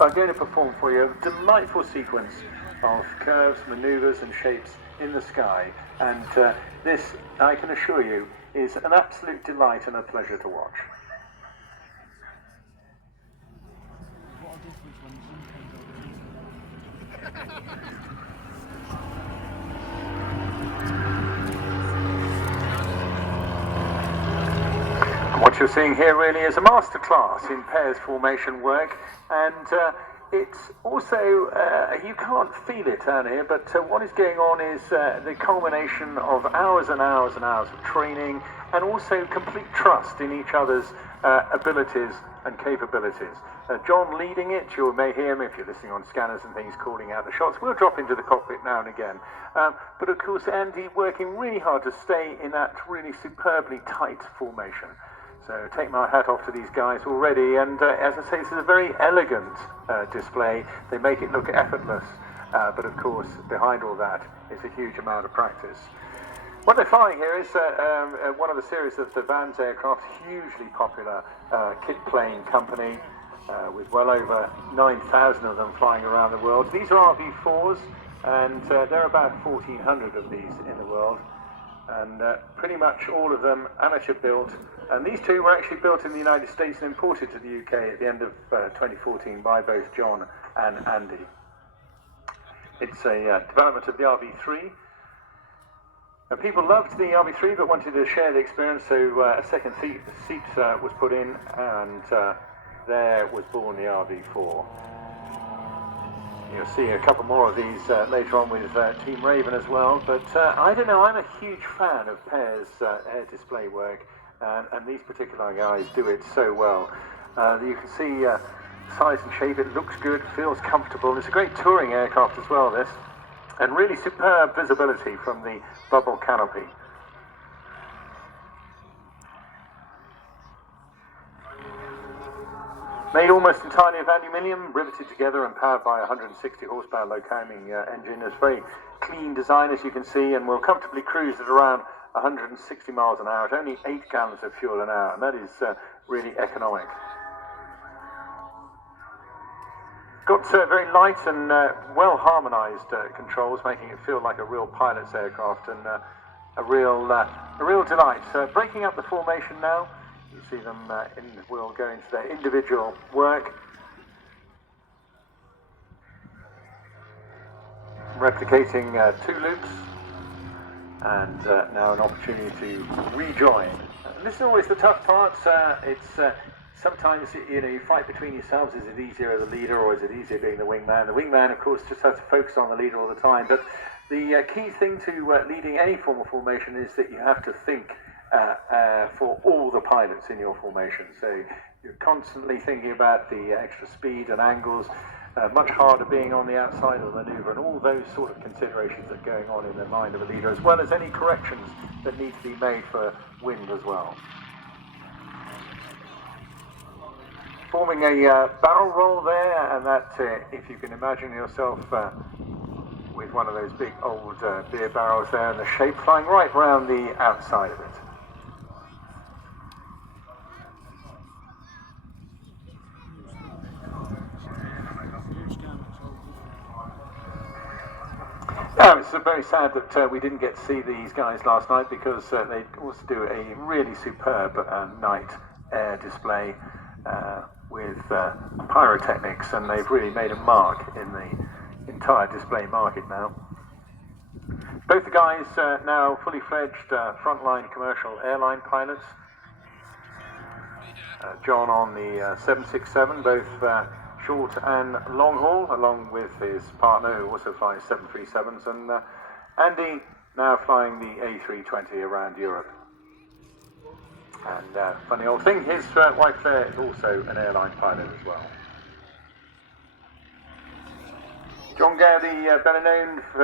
I'm going to perform for you a delightful sequence of curves, maneuvers and shapes in the sky, and this, I can assure you, is an absolute delight and a pleasure to watch. What you're seeing here really is a masterclass in pairs formation work, and it's also, you can't feel it down here, but what is going on is the culmination of hours and hours and hours of training, and also complete trust in each other's abilities and capabilities. John leading it, you may hear him if you're listening on scanners and things, calling out the shots. We'll drop into the cockpit now and again. But of course, Andy working really hard to stay in that really superbly tight formation. So take my hat off to these guys already, and as I say, this is a very elegant display. They make it look effortless, but of course behind all that is a huge amount of practice. What they're flying here is one of the series of the Vans aircraft, hugely popular kit plane company, with well over 9,000 of them flying around the world. These are RV4s, and there are about 1,400 of these in the world, and pretty much all of them amateur built. And these two were actually built in the United States and imported to the UK at the end of 2014 by both John and Andy. It's a development of the RV3. People loved the RV3 but wanted to share the experience, so a second seat was put in, and there was born the RV4. You'll see a couple more of these later on with Team Raven as well, but I don't know, I'm a huge fan of Pear's air display work, and these particular guys do it so well. You can see size and shape, it looks good, feels comfortable. It's a great touring aircraft as well, this, and really superb visibility from the bubble canopy. Made almost entirely of aluminium, riveted together and powered by a 160 horsepower low climbing engine. It's very clean design, as you can see, and will comfortably cruise at around 160 miles an hour at only 8 gallons of fuel an hour, and that is really economic. Got very light and well harmonized controls, making it feel like a real pilot's aircraft, and a real delight. Breaking up the formation now. You see them will go into their individual work. Replicating 2 loops, and now an opportunity to rejoin. And this is always the tough part. Sometimes you fight between yourselves. Is it easier as a leader, or is it easier being the wingman? The wingman, of course, just has to focus on the leader all the time. But the key thing to leading any form of formation is that you have to think for all the pilots in your formation. So you're constantly thinking about the extra speed and angles, much harder being on the outside of the maneuver, and all those sort of considerations that are going on in the mind of a leader, as well as any corrections that need to be made for wind as well. Forming a barrel roll there, and that, if you can imagine yourself with one of those big old beer barrels there, and the shape flying right around the outside of it. Yeah, it's very sad that we didn't get to see these guys last night, because they also do a really superb night air display with pyrotechnics, and they've really made a mark in the entire display market now. Both the guys now fully fledged frontline commercial airline pilots. John on the 767, both short and long haul, along with his partner who also flies 737s, and Andy now flying the A320 around Europe. And funny old thing, his wife there is also an airline pilot as well. John Gowdy, better known for